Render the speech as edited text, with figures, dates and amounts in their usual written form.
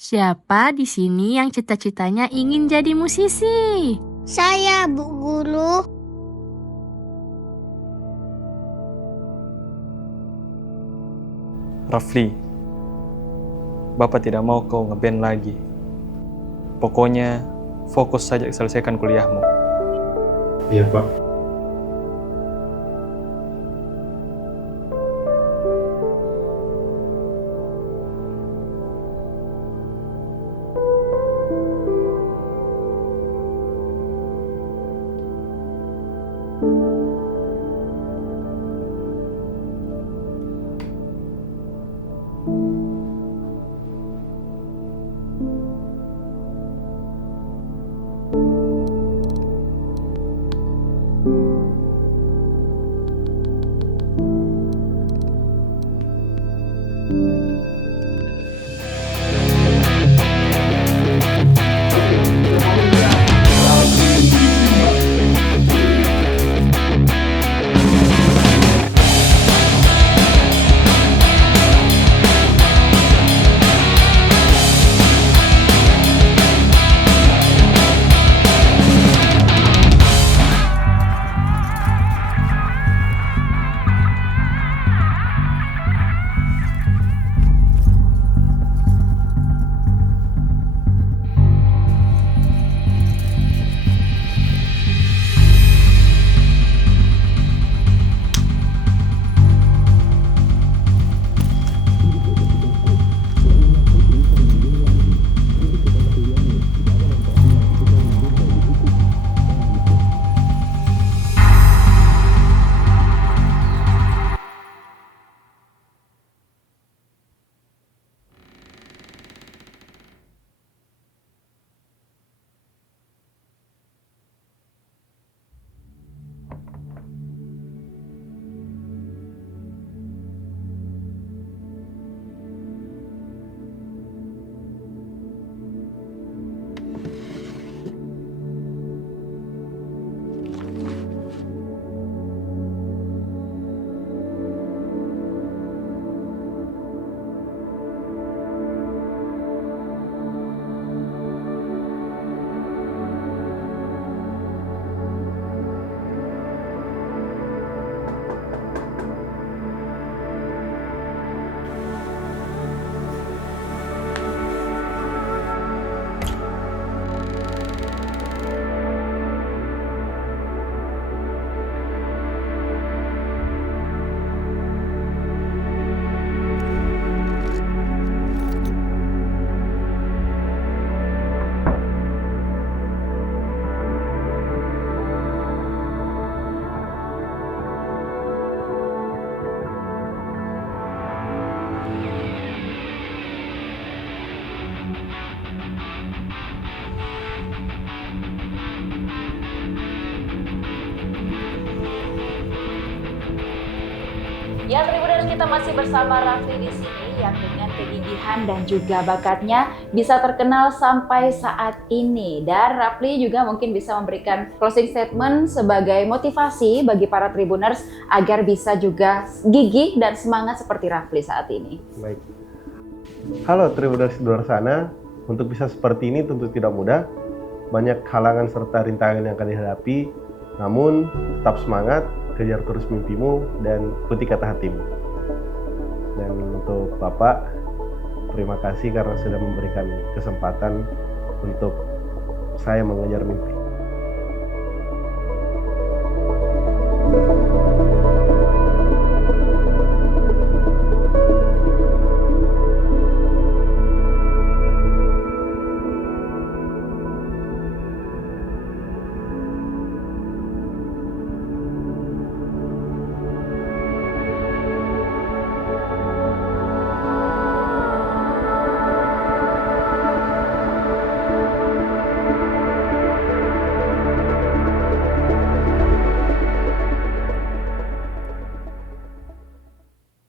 Siapa di sini yang cita-citanya ingin jadi musisi? Saya, Bu Guru. Rafli, Bapak tidak mau kau ngeband lagi. Pokoknya fokus saja selesaikan kuliahmu. Iya, Pak. Ya, Tribuners, kita masih bersama Rafli di sini yang dengan kegigihan dan juga bakatnya bisa terkenal sampai saat ini. Dan Rafli juga mungkin bisa memberikan closing statement sebagai motivasi bagi para Tribuners agar bisa juga gigih dan semangat seperti Rafli saat ini. Baik. Halo Tribuners di luar sana, untuk bisa seperti ini tentu tidak mudah. Banyak halangan serta rintangan yang akan dihadapi, namun tetap semangat, kejar terus mimpimu, dan ikuti kata hatimu. Dan untuk Bapak, terima kasih karena sudah memberikan kesempatan untuk saya mengejar mimpi.